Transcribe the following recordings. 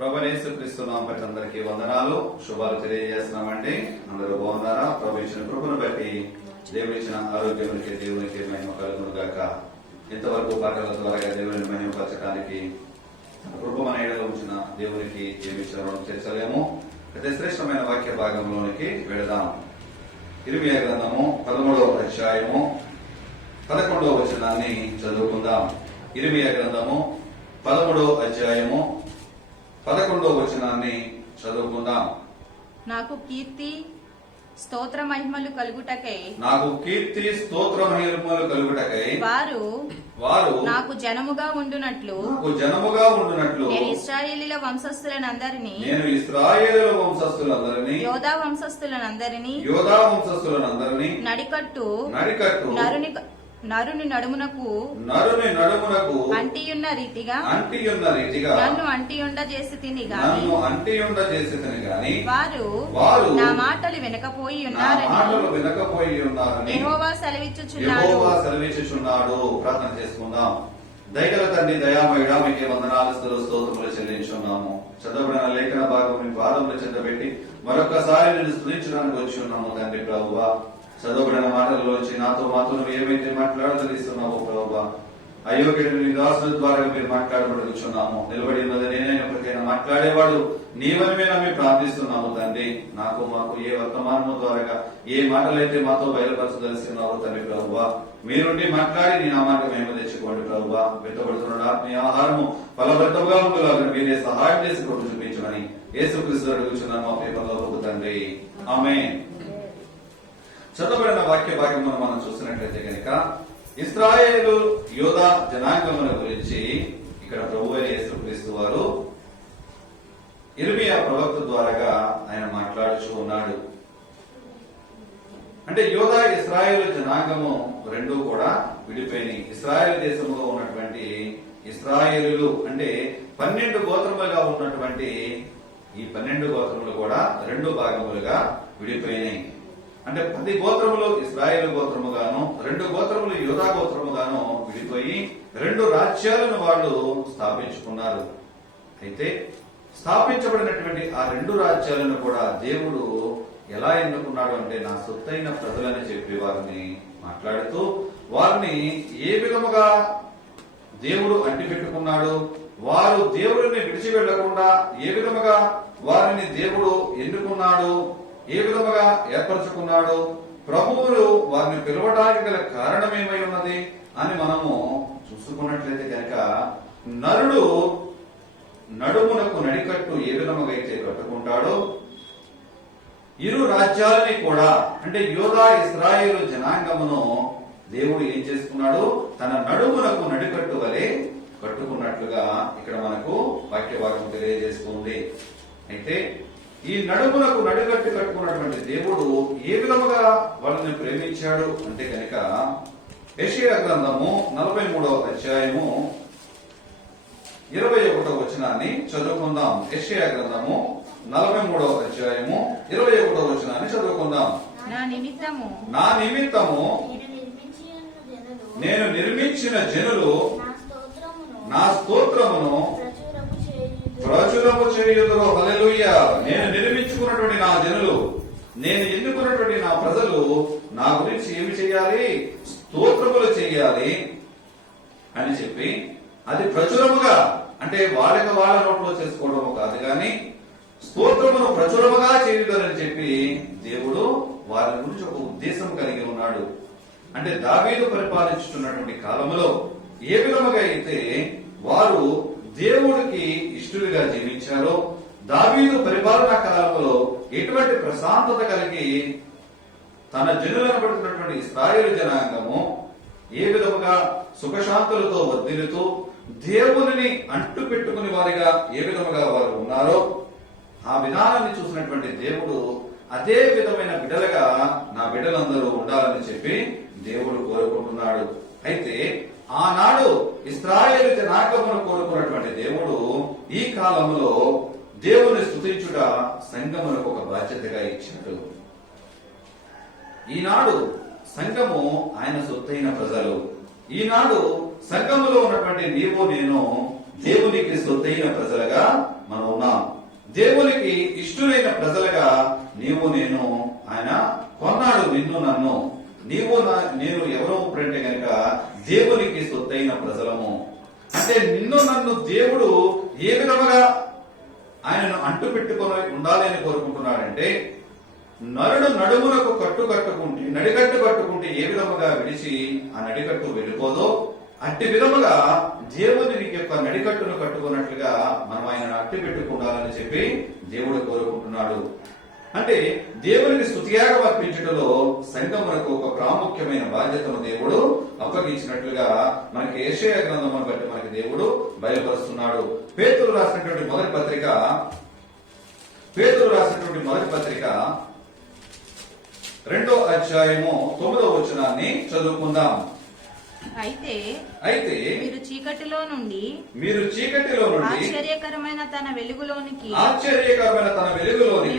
ప్రభువైన యేసుక్రీస్తు నామమున అందరికీ వందనాలు, శుభాలు తెలియజేస్తున్నామండి. అందరూ బాగున్నారా? ప్రభు ఇచ్చిన కృపను బట్టి, దేవుడు ఇచ్చిన ఆరోగ్యానికి దేవునికి మహిమ కలుగును గాక. ఇంతవరకు పాటల ద్వారా దేవుని మహిమపరచడానికి కృప మన ఏడలో ఉంచిన దేవునికి ఏమి రుణం తీర్చలేము. అయితే శ్రేష్టమైన వాక్య భాగంలోనికి వెళదాం. ఇర్మీయా గ్రంథము 13వ అధ్యాయము 11వ వచనాన్ని చదువుకుందాం. ఇర్మీయా గ్రంథము 13వ అధ్యాయము 11వ వచనాన్ని చదువుకుందాం. నాకు కీర్తి స్తోత్ర మహిమలు కలుగుటకై వారు నాకు జనముగా ఉండునట్లు నేను ఇశ్రాయేలీల వంశస్థులనందరినీ యోధా వంశస్థులనందరినీ నడికట్టు నరుని నడుమునకు అంటియున్న రీతిగా నన్ను అంటియుండ చేసి తిని గాని వారు నా మాటలు వినకపోయి ఉన్నారని యెహోవా సెలవిచ్చుచున్నాడు. ప్రార్థన చేసుకుందాం. దయగల తండ్రి, దయామయుడా, మీకే వందనాలు స్తోత్రములు చెల్లించున్నాము. చదవబడిన లేఖన భాగం మీ పాదములు చెందబెట్టి మరొకసారి నేను స్తుతించడానికి వచ్చి ఉన్నాము తండ్రి. ప్రభువా, చదవబడిన మాటలలోంచి నాతో నువ్వు ఏమైతే మాట్లాడదలిస్తున్నావో ప్రభువా, అయోగ్యుడు నీ దాసుల ద్వారా మీరు మాట్లాడబడుచున్నాము. నిలబడి ఉన్నది నేనే, ఎప్పటికైనా మాట్లాడేవాడు నీవని మేము నమ్మి ప్రార్థిస్తున్నాము తండ్రి. మాకు ఏ వర్తమానము ద్వారా ఏ మాటలైతే మాతో బయలుపరచదలిస్తున్నావో తండ్రి ప్రభువా, మీరుండి మాట్లాడి నీ నామానికి మేము తెచ్చుకోండి ప్రభువా. వెతబడుతున్న ఆత్మీయ ఆహారము ఫలభరితముగా ఉండాలని మీరే సహాయం చేసి కొట్టు చూపించమని యేసుక్రీస్తు అడుగుచున్నాము మా ప్రేమలో తండ్రి. ఆమేన్. చదవబడిన వాక్య భాగంలో మనం చూసినట్లయితే కనుక ఇశ్రాయేలు యోధా జనాంగముల గురించి ఇక్కడ ప్రభువైన యేసుక్రీస్తు వారు ఇర్మీయా ప్రవక్త ద్వారాగా ఆయన మాట్లాడుచూ ఉన్నాడు. అంటే యోధా ఇశ్రాయేలు జనాంగము రెండూ కూడా విడిపోయినాయి. ఇశ్రాయేల్ దేశంలో ఉన్నటువంటి ఇశ్రాయేలులు అంటే 12 గోత్రములుగా ఉన్నటువంటి ఈ 12 గోత్రములు కూడా 2 భాగములుగా విడిపోయినాయి. అంటే 10 గోత్రములు ఇశ్రాయేలు గోత్రముగాను 2 గోత్రములు యోధా గోత్రముగాను విడిపోయి 2 రాజ్యాలను వాళ్ళు స్థాపించుకున్నారు. అయితే స్థాపించబడినటువంటి ఆ 2 రాజ్యాలను కూడా దేవుడు ఎలా ఎన్నుకున్నాడు అంటే నా సొత్తైన ప్రజలని చెప్పి వారిని మాట్లాడుతూ వారిని ఏ విధముగా దేవుడు అంటిపెట్టుకున్నాడు, వారు దేవుడిని విడిచి వెళ్లకుండా ఏ విధముగా వారిని దేవుడు ఎన్నుకున్నాడు, ఏ విధముగా ఏర్పరచుకున్నాడు, ప్రభువులు వారిని పిలవడానికి గల కారణమేమై ఉన్నది అని మనము చూసుకున్నట్లయితే కనుక నరుడు నడుమునకు నడికట్టు ఏ విధముగా అయితే కట్టుకుంటాడో ఇరు రాజ్యాలని కూడా అంటే యోధా ఇశ్రాయేలు జనాంగమును దేవుడు ఏం చేసుకున్నాడు, తన నడుమునకు నడికట్టు వలె కట్టుకున్నట్లుగా ఇక్కడ మనకు వాక్యభాగం తెలియజేస్తుంది. అయితే ఈ నడుమునకు నడికట్టు కట్టుకున్నటువంటి దేవుడు ఏ విధముగా వాళ్ళని ప్రేమించాడు అంటే కనుక యెషయా గ్రంథము 43వ అధ్యాయము 21వ వచనాన్ని చదువుకుందాం. యెషయా గ్రంథము 43వ అధ్యాయము 21వ వచనాన్ని చదువుకుందాం. నా నిమిత్తము నేను నిర్మించిన జనులు నా స్తోత్రమును ప్రచురము చేయుదురు. హల్లెలూయా. నేను నిర్మించుకున్నటువంటి నా జనులు, నేను ఎన్నుకున్నటువంటి నా ప్రజలు నా గురించి ఏమి చేయాలి, స్తోత్రములు చేయాలి అని చెప్పి అది ప్రచురముగా అంటే వాళ్ళ నోట్లో చేసుకోవడము కాదు గాని స్తోత్రమును ప్రచురముగా చేయుదరని చెప్పి దేవుడు వారి గురించి ఒక ఉద్దేశం కలిగి ఉన్నాడు. అంటే దావీదు పరిపాలించుతున్నటువంటి కాలంలో ఏ విధముగా అయితే వారు దేవుడికి ఇష్టలుగా జీవించారో, దావీదు పరిపాలనా కాలంలో ఎటువంటి ప్రశాంతత కలిగి తన జనులను పడుతున్నటువంటి ఇశ్రాయేలు జనాంగము ఏ విధముగా సుఖశాంతులతో వర్ధిల్లుతూ దేవుని అంటు పెట్టుకుని వారిగా ఏ విధముగా వారు ఉన్నారో ఆ విధానాన్ని చూసినటువంటి దేవుడు అదే విధమైన బిడ్డలుగా నా బిడ్డలందరూ ఉండాలని చెప్పి దేవుడు కోరుకుంటున్నాడు. అయితే ఆనాడు ఇశ్రాయేలు జనాంగమును కోరుకున్నటువంటి దేవుడు ఈ కాలంలో దేవుని స్తుతించుట సంఘములకు ఒక బాధ్యతగా ఇచ్చాడు. ఈనాడు సంఘము ఆయన సొత్తైన ప్రజలు. ఈనాడు సంఘములో ఉన్నటువంటి నీవు నేను దేవునికి సొత్తైన ప్రజలుగా మనం ఉన్నాం. దేవునికి ఇష్టులైన ప్రజలుగా నీవు నేను ఆయన కొన్నాడు నిన్ను నన్ను. నేను ఎవరు అంటే గనక దేవునికి సొత్తైన ప్రజలము. అంటే నిన్ను నన్ను దేవుడు ఏ విధముగా ఆయనను అంటు పెట్టుకొని ఉండాలి అని కోరుకుంటున్నాడంటే, నరుడు నడుమునకు కట్టుకుంటే నడికట్టు కట్టుకుంటే ఏ విధముగా విడిచి ఆ నడికట్టు వెళ్ళిపోదో అట్టి విధముగా దేవునికి యొక్క నడికట్టును కట్టుకున్నట్లుగా మనం ఆయన అట్టి పెట్టుకుండాలని చెప్పి దేవుడు కోరుకుంటున్నాడు. అంటే దేవునికి స్తుతియాగం అర్పించడంలో సంఘమునకు ఒక ప్రాముఖ్యమైన బాధ్యతను దేవుడు అప్పగించినట్లుగా మనకి యెషయా గ్రంథమును బట్టి మనకి దేవుడు బయలుపరుస్తున్నాడు. పేతురు రాసినటువంటి మొదటి పత్రిక 2వ అధ్యాయము 9వ వచనాన్ని చదువుకుందాం. అయితే మీరు చీకటిలో నుండి ఆశ్చర్యకరమైన తన వెలుగులోనికి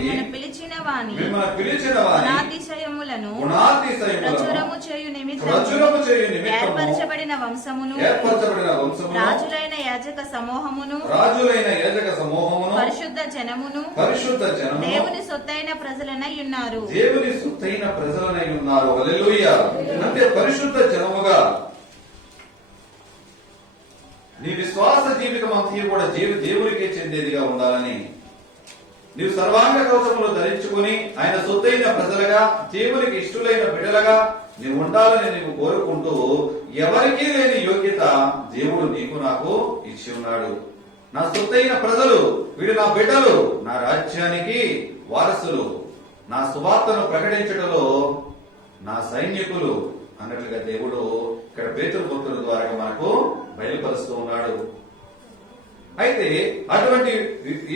మిమ్మల్ని పిలిచిన వాని గుణాతిశయములను ప్రచురము చేయు నిమిత్తము ఏర్పరచబడిన వంశమును రాజులైన యాజక సమూహమును పరిశుద్ధ జనమును దేవుని సొత్తైన ప్రజలనై ఉన్నారు. హల్లెలూయా. అంటే పరిశుద్ధ జనముగా నీ విశ్వాస జీవితం అంతా కూడా దేవునికే చెందేదిగా ఉండాలని, నీవు సర్వాంగ కవచములు ధరించుకుని ఆయన సొత్తైన ప్రజలుగా దేవునికి ఇష్టులైన బిడ్డలుగా నీవు ఉండాలని నీవు కోరుకుంటూ ఎవరికీ లేని యోగ్యత దేవుడు నీకు నాకు ఇచ్చి ఉన్నాడు. నా సొత్తైన ప్రజలు, వీడు నా బిడ్డలు, నా రాజ్యానికి వారసులు, నా సువార్తను ప్రకటించడంలో నా సైనికులు అన్నట్లుగా దేవుడు ఇక్కడ పేతురు భక్తుల ద్వారా మనకు బయలుపరుస్తూ ఉన్నాడు. అయితే అటువంటి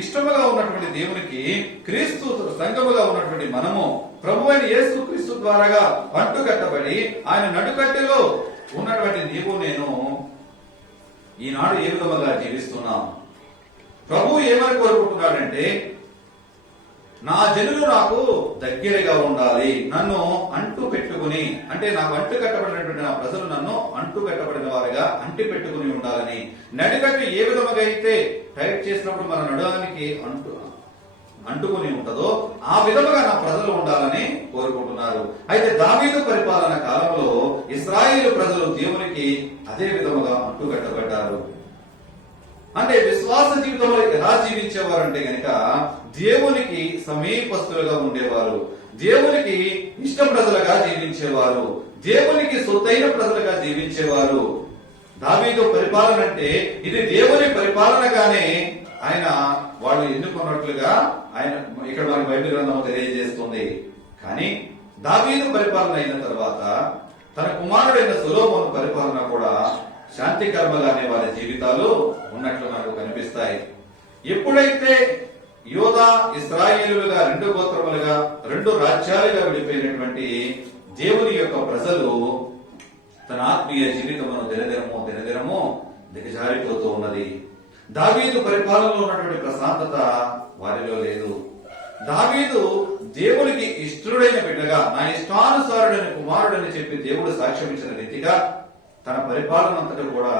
ఇష్టముగా ఉన్నటువంటి దేవునికి క్రీస్తు సంఘముగా ఉన్నటువంటి మనము ప్రభువైన యేసు క్రీస్తు ద్వారాగా అంటుకట్టబడి ఆయన నడుకట్టెలో ఉన్నటువంటి నీవు నేను ఈనాడు ఏ విధముగా జీవిస్తున్నాం. ప్రభువు ఏమని కోరుకుంటున్నాడంటే, నా జనులు నాకు దగ్గరగా ఉండాలి, నన్ను అంటు పెట్టుకుని, అంటే నాకు అంటు కట్టబడినటువంటి నా ప్రజలు నన్ను అంటు కట్టబడిన వారిగా అంటి పెట్టుకుని ఉండాలని. నడికట్టు ఏ విధముగా అయితే టైట్ చేసినప్పుడు మన నడవడానికి అంటుకుని ఉంటుందో ఆ విధముగా నా ప్రజలు ఉండాలని కోరుకుంటున్నారు. అయితే దావీదు పరిపాలన కాలంలో ఇశ్రాయేలు ప్రజలు దేవునికి అదే విధముగా అంటుకట్టబడ్డారు. అంటే విశ్వాస జీవితంలో ఎలా జీవించేవారంటే గనక దేవునికి సమీపస్తులుగా ఉండేవారు, దేవునికి ఇష్ట ప్రజలుగా జీవించేవారు, దేవునికి సొత్తైన ప్రజలుగా జీవించేవారు. దావీదు పరిపాలన అంటే ఇది దేవుని పరిపాలనగానే ఆయన వాళ్ళు ఎన్నుకున్నట్లుగా ఆయన ఇక్కడ మనకి బైబిల్ గ్రంథం తెలియజేస్తుంది. కానీ దావీదు పరిపాలన అయిన తర్వాత తన కుమారుడైన సొలొమోను పరిపాలన కూడా శాంతికర్మగానే వారి జీవితాలు ఉన్నట్లు మనకు కనిపిస్తాయి. ఎప్పుడైతే యోధా ఇశ్రాయేలులుగా 2 గోత్రములుగా 2 రాజ్యాలుగా విడిపోయినటువంటి దేవుని యొక్క ప్రజలు తన ఆత్మీయ జీవితమును దినదినము దిగజారిపోతూ ఉన్నది. దావీదు పరిపాలనలో ఉన్నటువంటి ప్రశాంతత వారిలో లేదు. దావీదు దేవునికి ఇష్టడైన బిడ్డగా, నా ఇష్టానుసారుడైన కుమారుడని చెప్పి దేవుడు సాక్ష్యం ఇచ్చిన రీతిగా తన పరిపాలన అంతటా కూడా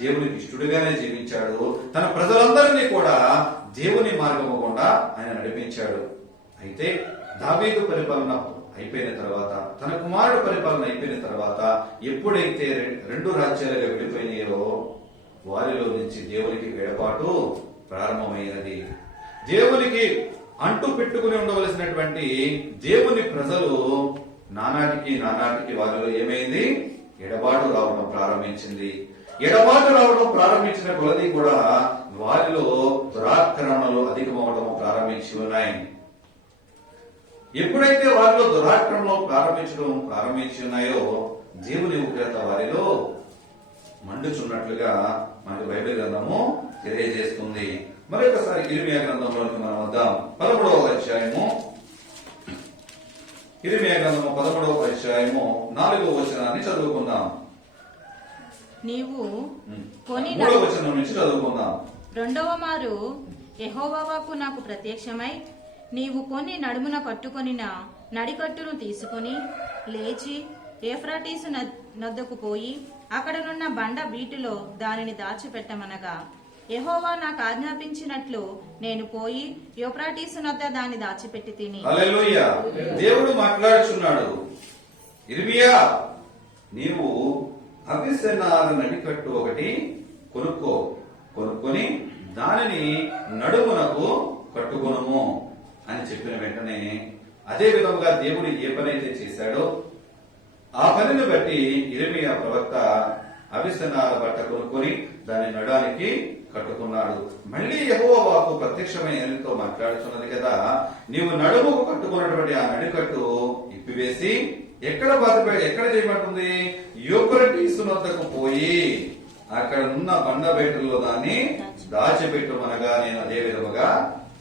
దేవునికి ఇష్టడుగానే జీవించాడు. తన ప్రజలందరినీ కూడా దేవుని మార్గము గుండా ఆయన నడిపించాడు. అయితే దావీదు పరిపాలన అయిపోయిన తర్వాత, తన కుమారుడు పరిపాలన అయిపోయిన తర్వాత ఎప్పుడైతే 2 రాజ్యాలుగా విడిపోయినాయో వారిలో నుంచి దేవునికి వేడపాటు ప్రారంభమైనది. దేవునికి అంటు పెట్టుకుని ఉండవలసినటువంటి దేవుని ప్రజలు నానాటికి వారిలో ఏమైంది? ఎడబాటు రావడం ప్రారంభించింది. ఎడబాటు రావడం ప్రారంభించిన కొలది కూడా వారిలో దురాక్రమణలు అధికమవడం ప్రారంభించి ఉన్నాయి. ఎప్పుడైతే వారిలో దురాక్రమణలు ప్రారంభించి ఉన్నాయో దేవుని ఉగ్రత వారిలో మండుచున్నట్లుగా మనకి బైబిల్ గ్రంథము తెలియజేస్తుంది. మరొకసారి ఇర్మియా గ్రంథంలోకి మనం వద్దాం. 13వ అధ్యాయము, ఇర్మియా గ్రంథము 13వ అధ్యాయము 4వ వచనాన్ని చదువుకుందాం. నీవు 3వ వచనం నుంచి చదువుకుందాం. 2వ మారు యెహోవా వాక్కు నాకు ప్రత్యక్షమై, నీవు కొని నడుమున కట్టుకొనిన నడికట్టును తీసుకుని లేచి ఏఫ్రాటీసు నద్దకు పోయి అక్కడనున్న బండ బీటులో దానిని దాచిపెట్టమనగా, యెహోవా నాకు ఆజ్ఞాపించినట్లు నేను పోయి యూఫ్రటీసు నద్ద దాన్ని దాచిపెట్టి తిని. హల్లెలూయా. దేవుడు మాట్లాడుచున్నాడు, ఇర్మియా నీవు అభిషేనారు నడికట్టు ఒకటి కొనుక్కొని దానిని నడుమునకు కట్టుకొనుము అని చెప్పిన వెంటనే అదే విధముగా దేవుడు ఏ పని అయితే చేశాడో ఆ పనిని బట్టి ఇర్మియా ప్రవక్త అభిషేనార బట్ట కొనుక్కొని దాన్ని నడానికి కట్టుకున్నాడు. మళ్ళీ యెహోవా వాక్కు ప్రత్యక్షమైన ఏలితో మాట్లాడుతున్నది కదా, నీవు నడుముకు కట్టుకున్నటువంటి ఆ నడికట్టు ఇప్పివేసి ఎక్కడ చేయబడుతుంది? యూఫ్రటీసు నొద్దకు పోయి అక్కడ ఉన్న బండ బయటల్లో దాన్ని దాచిపెట్టుమనగా నేను అదే విధముగా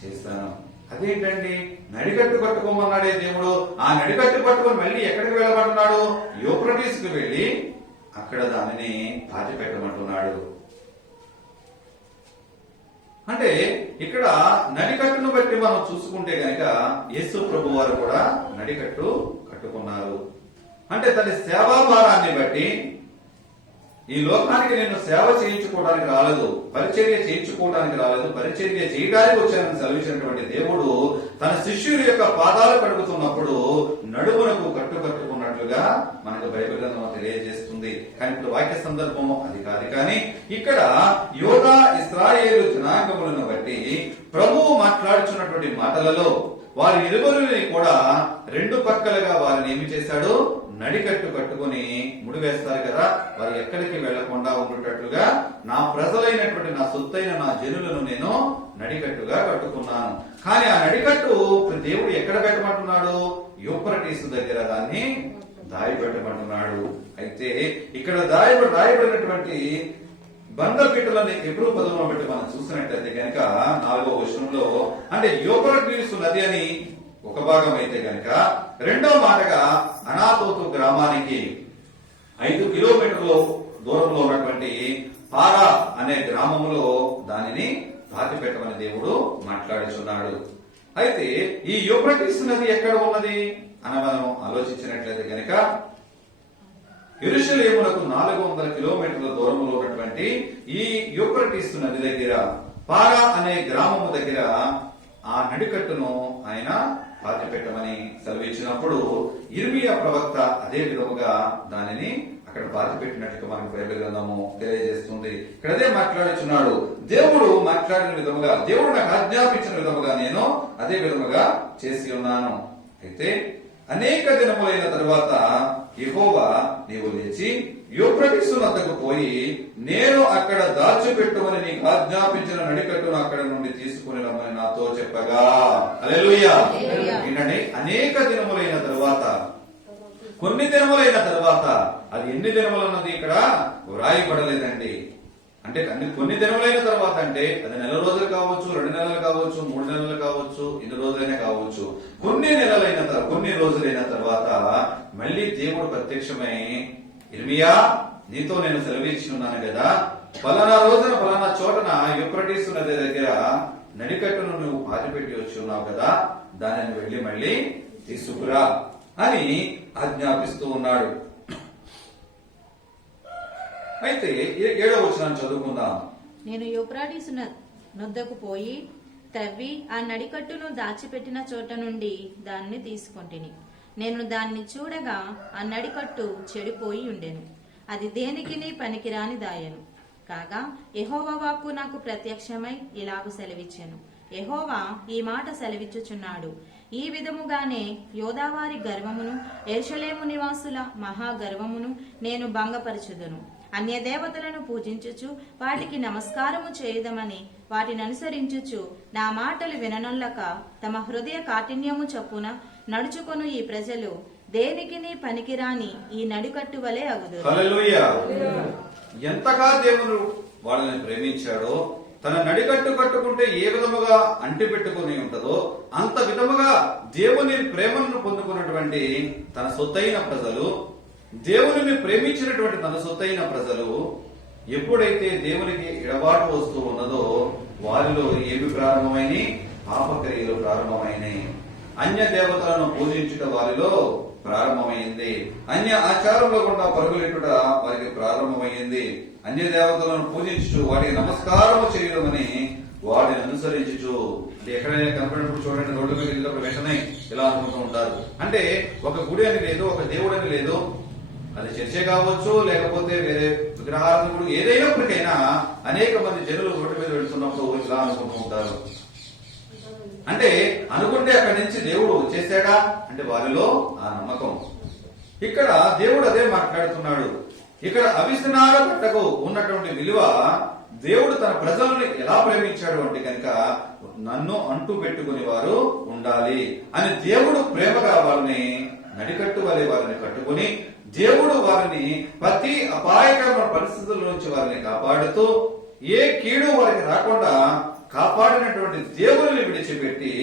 చేస్తాను. అదేంటండి, నడికట్టు కట్టుకోమన్నాడే దేవుడు. ఆ నడికట్టు పట్టుకొని మళ్ళీ ఎక్కడికి వెళ్ళమంటున్నాడు? యూఫ్రటీసుకు వెళ్లి అక్కడ దానిని దాచిపెట్టమంటున్నాడు. అంటే ఇక్కడ నడికట్టును బట్టి మనం చూసుకుంటే గనక యేసు ప్రభు వారు కూడా నడికట్టు కట్టుకున్నారు. అంటే తన సేవా భారాన్ని బట్టి ఈ లోకానికి నేను సేవ చేయించుకోవడానికి రాలేదు, పరిచర్య చేయించుకోవడానికి రాలేదు, పరిచర్య చేయడానికి వచ్చానని సెలవిచ్చినటువంటి దేవుడు తన శిష్యుల యొక్క పాదాలు కడుగుతున్నప్పుడు నడుమునకు కట్టుకున్నట్లుగా మనకు బైబిల్ గ్రంథం తెలియజేస్తుంది. కానీ ఇప్పుడు వాక్య సందర్భము అది కాదు. కానీ ఇక్కడ యూదా ఇశ్రాయేలు జనాంగములను బట్టి ప్రభువు మాట్లాడుచున్నటువంటి మాటలలో వారి ఇరువురిని కూడా రెండు పక్కలుగా వారిని ఏమి చేశాడు? నడికట్టు కట్టుకుని ముడివేస్తారు కదా, వారు ఎక్కడికి వెళ్లకుండా ఉండేటట్లుగా నా ప్రజలైనటువంటి నా సొత్తైన నా జనులను నేను నడికట్టుగా కట్టుకున్నాను. కానీ ఆ నడికట్టు దేవుడు ఎక్కడ పెట్టమంటున్నాడు? యూఫ్రటీసు దగ్గర దాన్ని దాయబెట్టమంటున్నాడు. అయితే ఇక్కడ రాయబడినటువంటి బండపీటలని ఎప్పుడు పదంలో బట్టి మనం చూసినట్లయితే కనుక 4వ వచనంలో అంటే యూఫ్రటీసు నది అని ఒక భాగం అయితే గనక, రెండో మాటగా అనాతోతు గ్రామానికి 5 కిలోమీటర్ల దూరంలో ఉన్నటువంటి పారా అనే గ్రామంలో దానిని దాచిపెట్టమని దేవుడు మాట్లాడుచున్నాడు. అయితే ఈ యూఫ్రటీసు నది ఎక్కడ ఉన్నది అని మనం ఆలోచించినట్లయితే గనక యెరూషలేమునకు 400 కిలోమీటర్ల దూరంలో ఉన్నటువంటి ఈ యూఫ్రటీసు నది దగ్గర పారా అనే గ్రామము దగ్గర ఆ నడికట్టును ఆయన పాతిపెట్టమని సెలవిచ్చినప్పుడు ఇర్మియా ప్రవక్త అదే విధముగా దానిని అక్కడ పాతిపెట్టినట్టుగా మనకు బైబిల్ గ్రంథము తెలియజేస్తుంది. ఇక్కడ అదే మాట్లాడుచున్నాడు. దేవుడు మాట్లాడిన విధముగా, దేవుడు నాకు ఆజ్ఞాపించిన విధముగా నేను అదే విధముగా చేసి ఉన్నాను. అయితే అనేక దినములైన తరువాత యెహోవా నీవు లేచి యూఫ్రటీసు నద్దకు పోయి నేను అక్కడ దాచిపెట్టుమని నీకు ఆజ్ఞాపించిన నడికట్టును అక్కడ నుండి తీసుకుని రమ్మని నాతో చెప్పగా. హల్లెలూయా. ఏంటంటే అనేక దినములైన తరువాత, కొన్ని దినములైన తరువాత, అది ఎన్ని దినములన్నది ఇక్కడ వ్రాయబడలేదండి. అంటే కొన్ని దినములైన తర్వాత అంటే అది నెల రోజులు కావచ్చు, 2 నెలలు కావచ్చు, 3 నెలలు కావచ్చు, 2 రోజులైనా కావచ్చు. కొన్ని రోజులైన తర్వాత మళ్ళీ దేవుడు ప్రత్యక్షమై ఇర్మియా నీతో నేను సెలవిచ్చి ఉన్నాను కదా, ఫలానా రోజున ఫలానా చోటన యూఫ్రటీసు నది దగ్గర నడికట్టును నువ్వు పాతిపెట్టి వచ్చి ఉన్నావు కదా, దానిని వెళ్లి మళ్ళీ తీసుకురా అని ఆజ్ఞాపిస్తూ ఉన్నాడు. అయితే 7వ వచనాన్ని చదువుకుందాం. నేను యూఫ్రటీసు నొద్దకు పోయి తవ్వి ఆ నడికట్టును దాచిపెట్టిన చోట నుండి దాన్ని తీసుకొంటిని. నేను దాన్ని చూడగా ఆ నడికట్టు చెడిపోయి ఉండెను, అది దేనికిని పనికిరాని దాయను. కాగా యెహోవా వాక్కు నాకు ప్రత్యక్షమై ఇలాగు సెలవిచ్చెను. యెహోవా ఈ మాట సెలవిచ్చుచున్నాడు, ఈ విధముగానే యోదావారి గర్వమును యెరూషలేము నివాసుల మహాగర్వమును నేను భంగపరచుదును. అన్య దేవతలను పూజించుచు వాటికి నమస్కారము చేయుదమని వాటిని అనుసరించుచు నా మాటలు విననొల్లక తమ హృదయ కాఠిన్యము చొప్పున నడుచుకొను ఈ ప్రజలు దేనికిని పనికిరాని ఈ నడికట్టు వలె అగుదురు. హల్లెలూయా. ఎంతగా దేవుడు వాళ్ళని ప్రేమించాడో, తన నడికట్టు కట్టుకుంటే ఏ విధముగా అంటి పెట్టుకుని ఉంటదో అంత విధముగా దేవుని ప్రేమను పొందుకున్నటువంటి తన సొత్తైన ప్రజలు, దేవుని ప్రేమించినటువంటి తన సొత్తైన ప్రజలు ఎప్పుడైతే దేవునికి ఎడబాటు వస్తూ ఉన్నదో వారిలో ఏమి ప్రారంభమైనవి? పాపక్రియలు ప్రారంభమైనవి. అన్య దేవతలను పూజించుట వారిలో ప్రారంభమైంది. అన్య ఆచారంలో గుండా పరుగులెట్టుట వారికి ప్రారంభమైంది. అన్య దేవతలను పూజించు వాటికి నమస్కారము చేయడమని వాటిని అనుసరించు. అంటే ఎక్కడైనా కనపడినప్పుడు చూడండి, రోడ్డు మీద వెళ్ళినప్పుడు వెంటనే ఇలా అనుకుంటూ ఉంటారు. అంటే ఒక గుడి అని లేదు, ఒక దేవుడు అని లేదు, అది చర్చే కావచ్చు, లేకపోతే వేరే విగ్రహారాధకుడు ఏదైనప్పటికైనా అనేక మంది జనులు రోడ్డు మీద వెళ్తున్నప్పుడు ఇలా అనుకుంటూ ఉంటారు. అంటే అనుకుంటే అక్కడి నుంచి దేవుడు వచ్చేసాడా అంటే వారిలో ఆ నమ్మకం. ఇక్కడ దేవుడు అదే మాట్లాడుతున్నాడు. ఇక్కడ అవిసనాల పట్టకు ఉన్నటువంటి విలువ, దేవుడు తన ప్రజలను ఎలా ప్రేమించాడు అంటే కనుక నన్ను అంటూ పెట్టుకుని వారు ఉండాలి అని దేవుడు ప్రేమగా వారిని నడికట్టు వలె వారిని కట్టుకుని, దేవుడు వారిని ప్రతి అపాయకరమైన పరిస్థితుల నుంచి వారిని కాపాడుతూ ఏ కీడు వారికి రాకుండా కాపాడినటువంటి దేవుని విడిచిపెట్టి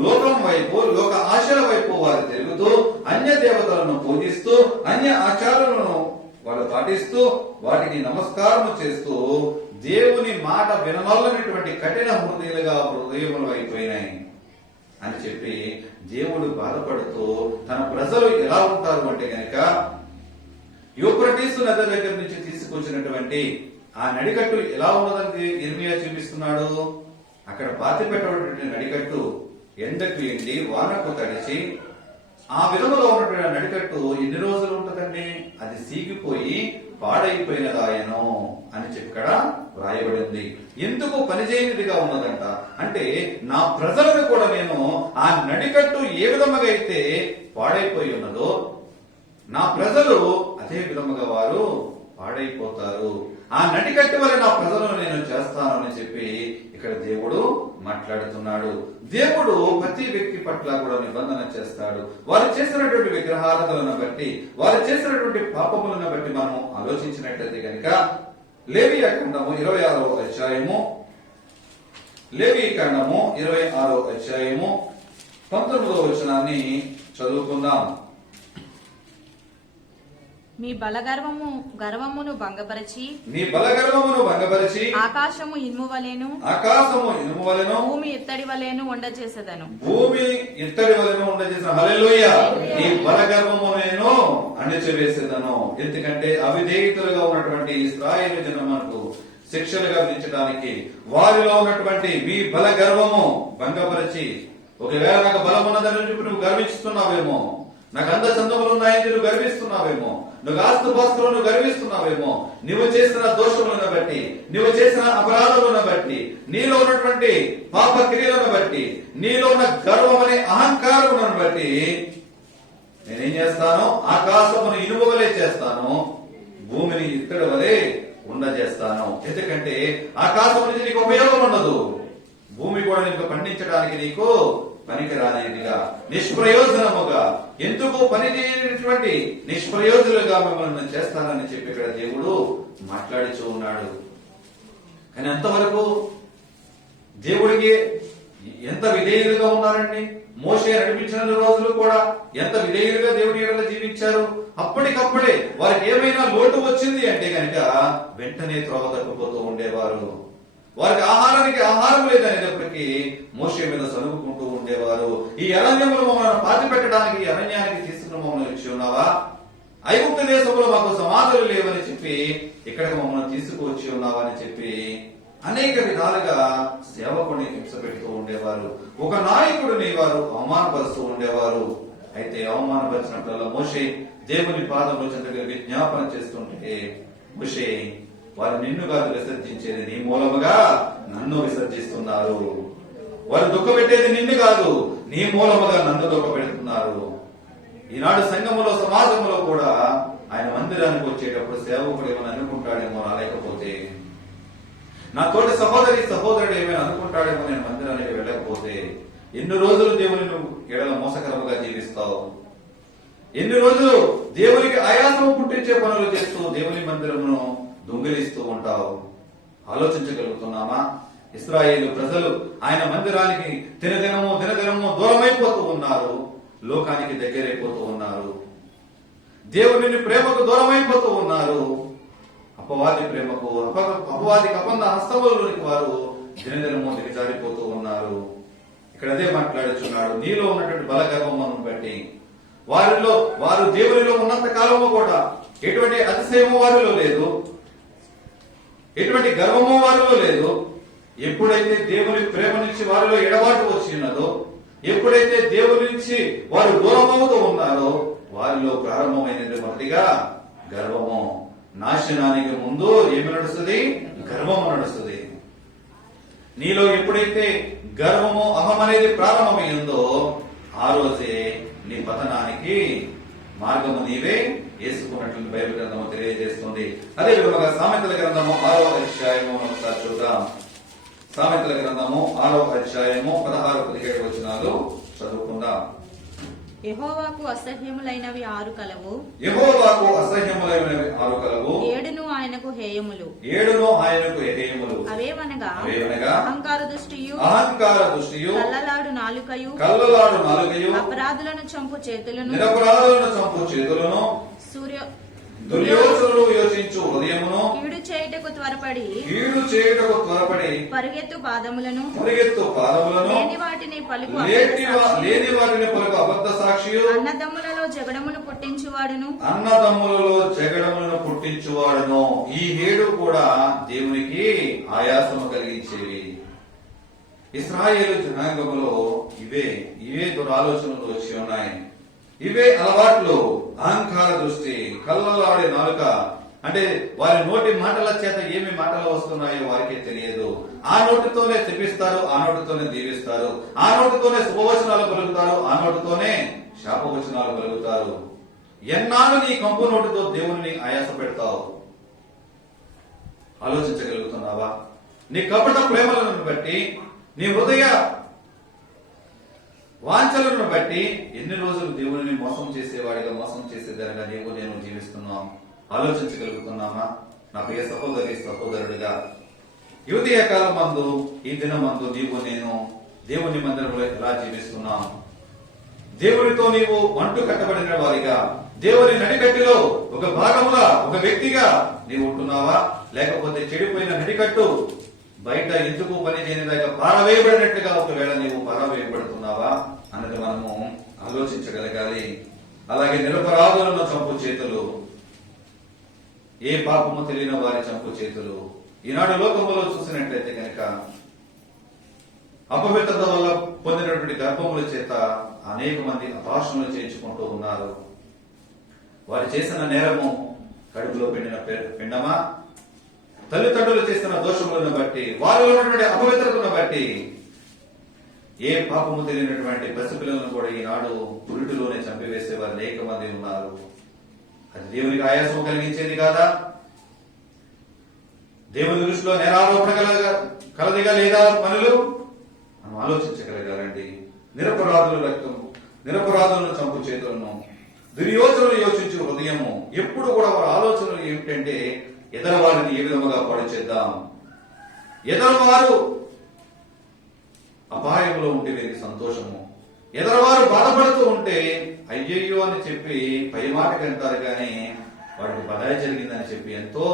లోకం వైపు, లోక ఆశల వైపు వారు తిరుగుతూ అన్య దేవతలను పూజిస్తూ అన్య ఆచారాలను వాళ్ళు పాటిస్తూ వాటికి నమస్కారం చేస్తూ దేవుని మాట వినమల్లనటువంటి కఠిన హృదయములు అయిపోయినాయి అని చెప్పి దేవుడు బాధపడుతూ తన ప్రజలు ఎలా ఉంటారు అంటే గనక యూఫ్రటీసు నది దగ్గర నుంచి తీసుకొచ్చినటువంటి ఆ నడికట్టు ఎలా ఉన్నదని ఇర్మియా చూపిస్తున్నాడు. అక్కడ పాతి పెట్టబడినటువంటి నడికట్టు ఎండకు ఎండి వానకు తడిచి ఆ విధములో ఉన్నటువంటి నడికట్టు ఎన్ని రోజులు ఉంటుందండి? అది సీగిపోయి పాడైపోయినదాయను అని చెప్పి ఇక్కడ వ్రాయబడింది. ఎందుకు పనిచేయనిదిగా ఉన్నదంట అంటే నా ప్రజలను కూడా నేను ఆ నడికట్టు ఏ విధముగా అయితే పాడైపోయి ఉన్నదో నా ప్రజలు అదే విధముగా వారు పాడైపోతారు. ఆ నడికట్టు వల్ల నా ప్రజలను నేను చేస్తాను అని చెప్పి ఇక్కడ దేవుడు మాట్లాడుతున్నాడు. దేవుడు ప్రతి వ్యక్తి పట్ల కూడా నిబంధన చేస్తాడు. వారు చేసినటువంటి విగ్రహారాధనలను బట్టి, వారు చేసినటువంటి పాపములను బట్టి మనం ఆలోచించినట్లయితే కనుక లేవియకాండము 26వ అధ్యాయము, లేవియకాండము 26వ అధ్యాయము 19వ వచనాన్ని చదువుకుందాం. మీ గర్వమును భంగపరిచి ఆకాశము ఇనుము వలెను భూమి ఇత్తడి వలెను ఉండచేసెదను. హల్లెలూయా. నీ బలగర్వము నేను అణిచివేసేదను. ఎందుకంటే అవిధేయతలుగా ఉన్నటువంటి ఇశ్రాయేలు జనమునకు శిక్షలుగా విధించడానికి వారిలో ఉన్నటువంటి మీ బల గర్వము భంగపరిచి, ఒకవేళ నాకు బలం ఉన్నదని చెప్పి నువ్వు గర్విస్తున్నావేమో, నాకు అంద చందములు ఉన్నాయని నువ్వు గర్విస్తున్నావేమో, నువ్వు ఆస్తుపాస్తులు నువ్వు గర్విస్తున్నావేమో, నువ్వు చేసిన దోషములను బట్టి, నువ్వు చేసిన అపరాధములను బట్టి, నీలో ఉన్నటువంటి పాప క్రియలను బట్టి, నీలో ఉన్న గర్వం అనే అహంకారములను బట్టి నేనేం చేస్తాను? ఆకాశమును ఇనుము వలె చేస్తాను, భూమిని ఇత్తడి వలె ఉండజేస్తాను. ఎందుకంటే ఆకాశం నుంచి నీకు ఉపయోగం ఉండదు, భూమి కూడా నీకు పండించడానికి నీకు పనికి రానిదిగా, నిష్ప్రయోజనముగా, ఎందుకు పని చేయనటువంటి నిష్ప్రయోజనులుగా మిమ్మల్ని చేస్తానని చెప్పి ఇక్కడ దేవుడు మాట్లాడుతూ ఉన్నాడు. కానీ అంతవరకు దేవుడికి ఎంత విధేయులుగా ఉన్నారండి. మోషే నడిపించిన రోజులు కూడా ఎంత విధేయులుగా దేవుడి ఎడల జీవించారు. అప్పటికప్పుడే వారికి ఏమైనా లోటు వచ్చింది అంటే కనుక వెంటనే త్రోవ తప్పిపోతూ ఉండేవారు. వారికి ఆహారానికి ఆహారం లేదనేటప్పటికీ మోషే మీద సనుగుకుంటూ ఉండేవారు. ఈ అరణ్యములు మమ్మల్ని పాతి పెట్టడానికి ఈ అరణ్యానికి తీసుకుని మమ్మల్ని వచ్చి ఉన్నావా? ఐగుప్తు దేశంలో మాకు సమాధులు లేవని చెప్పి ఇక్కడికి మమ్మల్ని తీసుకువచ్చి ఉన్నావా అని చెప్పి అనేక విధాలుగా సేవకుని హింస పెడుతూ ఉండేవారు. ఒక నాయకుడిని వారు అవమానపరుస్తూ ఉండేవారు. అయితే అవమానపరిచినప్పుడల్లా మోషే దేవుని పాదముల చెంతగా విజ్ఞాపన చేస్తుంటే, మోషే వారు నిన్ను కాదు విసర్జించేది, నీ మూలముగా నన్ను విసర్జిస్తున్నారు. వారు దుఃఖపెట్టేది నిన్ను కాదు, నీ మూలముగా నన్ను దుఃఖపెడుతున్నారు. ఈనాడు సంఘములో సమాజంలో కూడా ఆయన మందిరానికి వచ్చేటప్పుడు సేవకుడు ఏమైనా అనుకుంటాడేమో, రాలేకపోతే నా తోటి సహోదరుడు ఏమైనా అనుకుంటాడేమో నేను మందిరానికి వెళ్ళకపోతే. ఎన్ని రోజులు దేవుని నువ్వు ఎడల మోసకరముగా జీవిస్తావు? ఎన్ని రోజులు దేవునికి ఆయాసము పుట్టించే పనులు చేస్తూ దేవుని మందిరమును దొంగిలిస్తూ ఉంటావు? ఆలోచించగలుగుతున్నామా? ఇశ్రాయేలు ప్రజలు ఆయన మందిరానికి దినదినము దూరమైపోతూ ఉన్నారు, లోకానికి దగ్గరైపోతూ ఉన్నారు, దేవుని ప్రేమకు దూరమైపోతూ ఉన్నారు. అపవాది ప్రేమకు, అపవాది కపంద హస్తములలోనికి వారు దినదినము దిగజారిపోతూ ఉన్నారు. ఇక్కడ అదే మాట్లాడుచున్నాడు. నీలో ఉన్నటువంటి బలగర్వమును బట్టి, వారు దేవునిలో ఉన్నంత కాలము కూడా ఎటువంటి అతిశయము వారిలో లేదు, ఎటువంటి గర్వము వారిలో లేదు. ఎప్పుడైతే దేవుని ప్రేమ నుంచి వారిలో ఎడబాటు వచ్చి ఉన్నదో, ఎప్పుడైతే దేవుని నుంచి వారు దూరమవుతూ ఉన్నారో, వారిలో ప్రారంభమైనది మొదటిగా గర్వము. నాశనానికి ముందు ఏమి నడుస్తుంది? గర్వము నడుస్తుంది. నీలో ఎప్పుడైతే గర్వము, అహం అనేది ప్రారంభమైందో ఆ రోజే నీ పతనానికి మార్గము నీవే వేసుకున్నట్లు బైబిల్ గ్రంథము తెలియజేస్తుంది. అదే విధంగా సామెతల గ్రంథము 6వ అధ్యాయము ఒకసారి చూద్దాం. సామెతల గ్రంథము 6వ అధ్యాయము 16-17 వచనాలు చదువుకుందాం. యెహోవాకు అసహ్యములైనవి 6 కలవు. యెహోవాకు అసహ్యములైనవి 6 కలవు. 7 ఆయనకు హేయములు. అవేవనగా అహంకార దృష్టియు, కల్లలాడు నాలుకయు, అపరాధులను చంపు చేతులను, దుర్యోచనులు యోచించు హృదయమును, కీడు చేయుటకు త్వరపడి పరిగెత్తు పాదములను, లేని వాటిని పలుకు అబద్ధ సాక్షియు, అన్నదమ్ములలో జగడమును పుట్టించువాడును. ఈ 7 కూడా దేవునికి ఆయాసము కలిగించేవి. ఇశ్రాయేలు జనాంగములో ఇవే దురాలోచనలు వచ్చి ఉన్నాయి. ఇవే అలవాట్లు, అహంకార దృష్టి, కళ్ళలాడే నాలుక. అంటే వారి నోటి మాటల చేత ఏమి మాటలు వస్తున్నాయో వారికే తెలియదు. ఆ నోటితోనే తెప్పిస్తారు, ఆ నోటితోనే దీవిస్తారు, ఆ నోటితోనే శుభవచనాలు పలుకుతారు, ఆ నోటితోనే శాపవచనాలు పలుకుతారు. ఎన్నాళ్ళు నీ కంపు నోటితో దేవుని ఆయాస పెడతావు? ఆలోచించగలుగుతున్నావా? నీ కపట ప్రేమలను బట్టి, నీ హృదయ వాంఛలను బట్టి ఎన్ని రోజులు దేవుని మోసం చేసేవాడిగా, మోసం చేసేదానిగా నేను జీవిస్తున్నాం? ఆలోచించగలుగుతున్నామా? నా ప్రియ సహోదరుడిగా, యువతీయ కాలం మందు, ఈ దినమందు నేను దేవుని మందిరంలో ఎలా జీవిస్తున్నాం? దేవునితో నీవు అంటు కట్టబడిన వారిగా, దేవుని నడికట్టులో ఒక భాగముగా, ఒక వ్యక్తిగా నీవు ఉంటున్నావా? లేకపోతే చెడిపోయిన నడికట్టు బయట ఎందుకు పని చేయనిదాకా పారవేయబడినట్టుగా ఒకవేళ నీవు పారవేయబడుతున్నావా అన్నది మనము ఆలోచించగలగాలి. అలాగే నిరపరాధులను చంపు చేతులు, ఏ పాపము తెలియని వారి చంపు చేతులు. ఈనాడు లోకములో చూసినట్లయితే కనుక అపవిత్రత వల్ల పొందినటువంటి గర్భముల చేత అనేక మంది అపార్షణలు చేయించుకుంటూ ఉన్నారు. వారు చేసిన నేరము కడుపులో పిండిన పిండమా, తల్లిదండ్రులు చేసిన దోషములను బట్టి, వారిలో ఉన్నటువంటి అపవిత్రతను బట్టి ఏ పాపము తెలియనటువంటి పసిపిల్లలను కూడా ఈనాడు పురిటిలోనే చంపివేసే వారు అనేక మంది ఉన్నారు. అది దేవునికి ఆయాసం కలిగించేది కాదా? దేవుని దృష్టిలో నేరారోపణ కలదిగా లేదా పనులు? మనం ఆలోచించగలగాలండి. నిరపరాధులను చంపు చేతులను, దుర్యోచనలు యోచించు హృదయము. ఎప్పుడు కూడా వారి ఆలోచనలు ఏమిటంటే ఎదరవారిని ఏ విధముగా పాడు చేద్దాం, ఎదరవారు అపాయంలో ఉంటే వీరికి సంతోషము, ఎదరవారు బాధపడుతూ ఉంటే అయ్యయ్యో అని చెప్పి పై మాటకి అంటారు కానీ వాడికి బదాయి జరిగిందని చెప్పి ఎంతో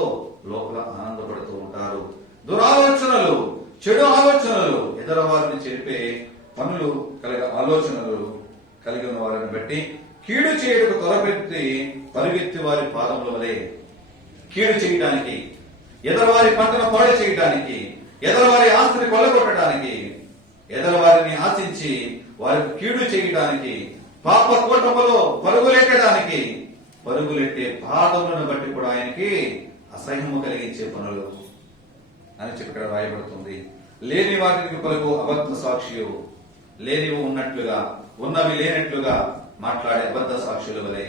లోపల ఆనందపడుతూ ఉంటారు. దురాలోచనలు, చెడు ఆలోచనలు, ఎదరవారిని చెప్పే పనులు ఆలోచనలు కలిగిన వారిని బట్టి కీడు చేయటకు త్వరపెట్టి పరిగెత్తి వారి పాదముల వలె కీడు చేయటానికి, ఎదరవారి పంటను పాడు చేయటానికి, ఎదరవారి ఆస్తిని కొల్లగొట్టడానికి, ఎదరవారిని ఆశించి వారికి కీడు చేయడానికి, పాప కూటములో పరుగులెట్టే పాదములను బట్టి కూడా ఆయనకి అసహ్యము కలిగించే పనులు అని చెప్పి ఇక్కడ రాయబడుతుంది. లేని వాటికి పలుకు అబద్ధ సాక్షియు, లేనివి ఉన్నట్లుగా, ఉన్నవి లేనట్లుగా మాట్లాడే అబద్ధ సాక్షుల వలె.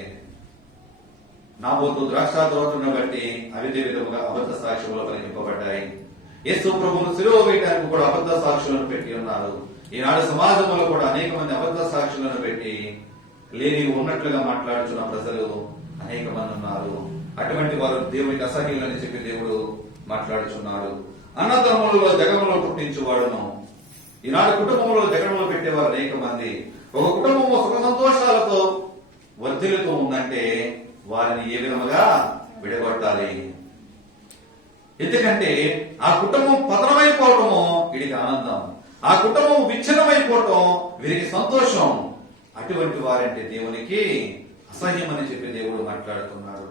నాబోతు ద్రాక్ష తోటను బట్టి అవిధే విధముగా అబద్ధ సాక్షులు పలికింపబడ్డాయి. యేసు ప్రభువును సిలువ వేయడానికి కూడా అబద్ధ సాక్షులను పెట్టి ఉన్నారు. ఈనాడు సమాజంలో కూడా అనేక మంది అబద్ధ సాక్షులను పెట్టి లేని ఉన్నట్లుగా మాట్లాడుతున్న ప్రజలు అనేక మంది ఉన్నారు. అటువంటి వారు దేవునికి అసహ్యులని చెప్పి దేవుడు మాట్లాడుచున్నాడు. అన్నదమ్ములలో జగములో పుట్టించువాడును. ఈనాడు కుటుంబంలో జగములో పెట్టేవారు అనేక మంది. ఒక కుటుంబము సుఖ సంతోషాలతో వర్ధిల్లుతూ ఉందంటే వారిని ఏ విధముగా విడగొట్టాలి? ఎందుకంటే ఆ కుటుంబం పతనమైపోవటము వీడికి ఆనందం, ఆ కుటుంబం విచ్ఛిన్నమైపోవటం వీరికి సంతోషం. అటువంటి వారంటే దేవునికి అసహ్యమని చెప్పి దేవుడు మాట్లాడుతున్నాడు.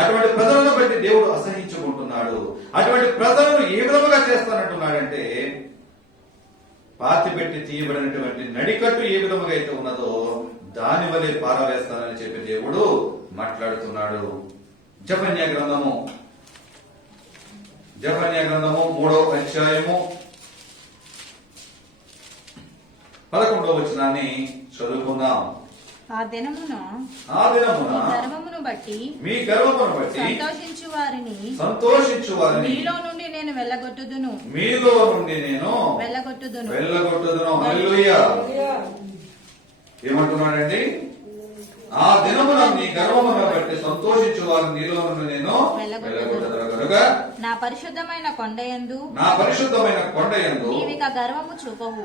అటువంటి ప్రజలను బట్టి దేవుడు అసహించుకుంటున్నాడు. అటువంటి ప్రజలను ఏ విధముగా చేస్తానంటున్నాడంటే, పాతి పెట్టి తీయబడినటువంటి నడికట్టు ఏ విధముగా అయితే ఉన్నదో దాని వలె పారవేస్తానని చెప్పి దేవుడు మాట్లాడుతున్నాడు. జెఫన్యా గ్రంథము 3వ అధ్యాయము 11వ వచనాన్ని చదువుకుందాం. ఆ దినమున మీ గర్వమును బట్టి సంతోషించు వారిని మీలో నుండి నేను వెళ్ళగొట్టుదును. హల్లెలూయా. ఏమంటున్నాడండి? ఆ దినమున నీ గర్వమును బట్టి సంతోషించు వారిని నీలో నుండి నేను వెళ్ళగొట్టుదును కనుక నా పరిశుద్ధమైన కొండయందు నీవిక గర్వమును చూపవు.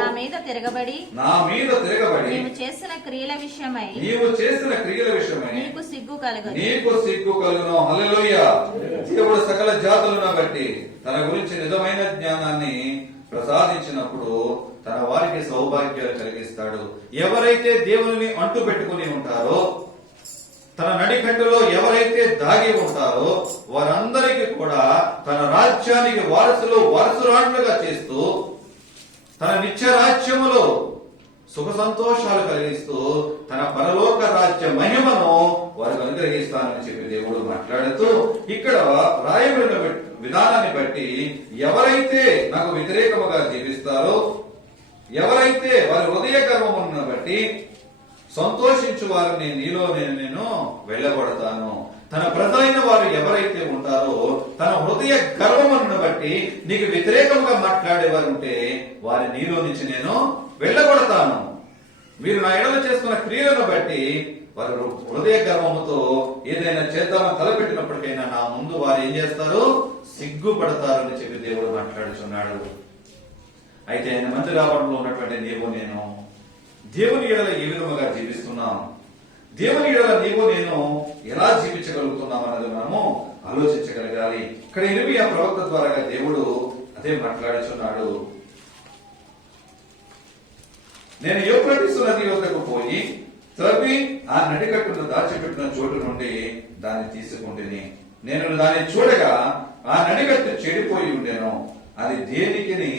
నా మీద తిరగబడి నీవు చేసిన క్రియల విషయమై నీకు సిగ్గు కలుగును. హల్లెలూయా. దేవుడు సకల జాతులను బట్టి తన గురించి నిజమైన జ్ఞానాన్ని ప్రసాదించినప్పుడు తన వారికి సౌభాగ్యాలు కలిగిస్తాడు. ఎవరైతే దేవుని అంటు పెట్టుకుని ఉంటారో, తన నడికట్టులో ఎవరైతే దాగి ఉంటారో వారందరికీ కూడా తన రాజ్యానికి వారసురాండ్లుగా చేస్తూ తన నిత్య రాజ్యములో సుఖ సంతోషాలు కలిగిస్తూ తన పరలోక రాజ్య మహిమను వారికి అనుగ్రహిస్తానని చెప్పి దేవుడు మాట్లాడుతూ, ఇక్కడ రాయబడిన విధానాన్ని బట్టి ఎవరైతే నాకు వ్యతిరేకముగా జీవిస్తారో, ఎవరైతే వారి హృదయ గర్వమును బట్టి సంతోషించు వారిని నీలో నేను వెళ్ళగొడతాను. తన ప్రజలైన వారు ఎవరైతే ఉంటారో తన హృదయ గర్వమును బట్టి నీకు వ్యతిరేకంగా మాట్లాడేవారు ఉంటే వారి నీలో నుంచి నేను వెళ్ళగొడతాను. మీరు నా ఎడల చేస్తున్న క్రియలను బట్టి వారు హృదయ గర్వముతో ఏదైనా చేద్దామని తలపెట్టినప్పటికైనా నా ముందు వారు ఏం చేస్తారు? సిగ్గుపడతారు అని చెప్పి దేవుడు మాట్లాడుచున్నాడు. అయితే ఆయన మంది రావడంలో ఉన్నటువంటి నీవు నేను దేవుని ఎడల ఏ విధముగా జీవిస్తున్నాం, దేవుని ఎడల నీవు నేను ఎలా జీవించగలుగుతున్నాం అన్నది మనము ఆలోచించగలగాలి. ఇక్కడ ఇర్మియా ప్రవక్త ద్వారా దేవుడు అదే మాట్లాడుచున్నాడు. నేను యూఫ్రటీసు నది వద్దకు పోయి త్రవ్వి ఆ నడికట్టును దాచిపెట్టిన చోటు నుండి దాన్ని తీసుకుంటుని నేను దాన్ని చూడగా ఆ నడికట్టు చెడిపోయి ఉండెను. అది దేనికిని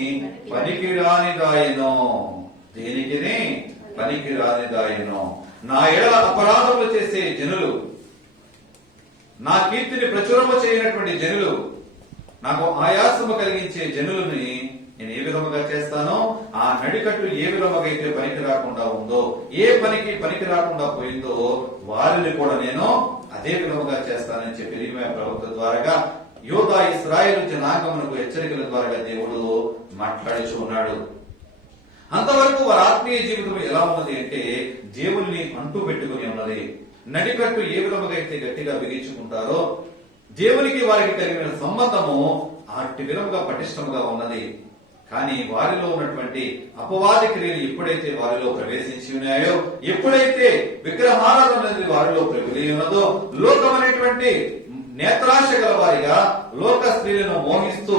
పనికిరానిదాయను. నా ఎడల అపరాధములు చేసే జనులు, నా కీర్తిని ప్రచురము చేయనటువంటి జనులు, నాకు ఆయాసము కలిగించే జనులని నేను ఏ విధముగా చేస్తానో, ఆ నడికట్టు ఏ విధముగా అయితే పనికి రాకుండా ఉందో, ఏ పనికి పనికి రాకుండా పోయిందో వారిని కూడా నేను అదే విధముగా చేస్తానని చెప్పి ఇర్మియా ప్రవక్త ద్వారా యూదా ఇశ్రాయేలు జనాంగమునకు హెచ్చరికల ద్వారా దేవుడు మాట్లాడుచూ ఉన్నాడు. అంతవరకు వారి ఆత్మీయ జీవితం ఎలా ఉన్నది అంటే దేవుణ్ణి అంటూ పెట్టుకుని ఉన్నది. నడికట్టు ఏ విధముగా అయితే గట్టిగా బిగించుకుంటారో దేవునికి వారికి కలిగిన సంబంధము అట్టి విధముగా పటిష్టముగా ఉన్నది. కానీ వారిలో ఉన్నటువంటి అపవాది క్రియలు ఎప్పుడైతే వారిలో ప్రవేశించి ఉన్నాయో, ఎప్పుడైతే విగ్రహారాధన అనేది వారిలో ప్రబలి ఉన్నదో, లోకం అనేటువంటి నేత్రాశ గల వారిగా లోక స్త్రీలను మోహిస్తూ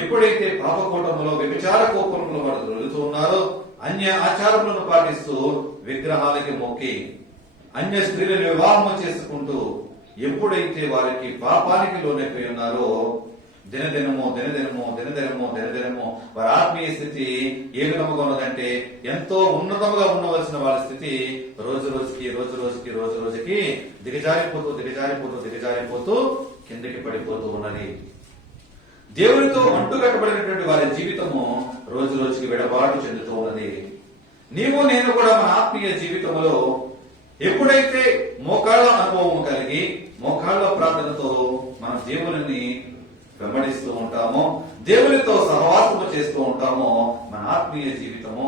ఎప్పుడైతే పాపకూటములో వ్యభిచార కోపంలో వారు దొరుకుతూ ఉన్నారో, అన్య ఆచారములను పాటిస్తూ విగ్రహాలకి మొక్కి అన్య స్త్రీలను వివాహం చేసుకుంటూ ఎప్పుడైతే వారికి పాపానికి లోనైపోయి ఉన్నారో, దినదినము వారి ఆత్మీయ స్థితి ఏ విధముగా ఉన్నదంటే ఎంతో ఉన్నతముగా ఉండవలసిన వారి స్థితి రోజు రోజుకి దిగజారిపోతూ కిందకి పడిపోతూ ఉన్నది. దేవునితో అంటుకట్టబడినటువంటి వారి జీవితము రోజు రోజుకి వెడబాటు చెందుతూ ఉన్నది. నీవు నేను కూడా మన ఆత్మీయ జీవితంలో ఎప్పుడైతే మోకాళ్ళ అనుభవం కలిగి మోకాళ్ళ ప్రార్థనతో మన దేవుని వెంబడిస్తూ ఉంటామో, దేవునితో సహవాసము చేస్తూ ఉంటామో, మన ఆత్మీయ జీవితము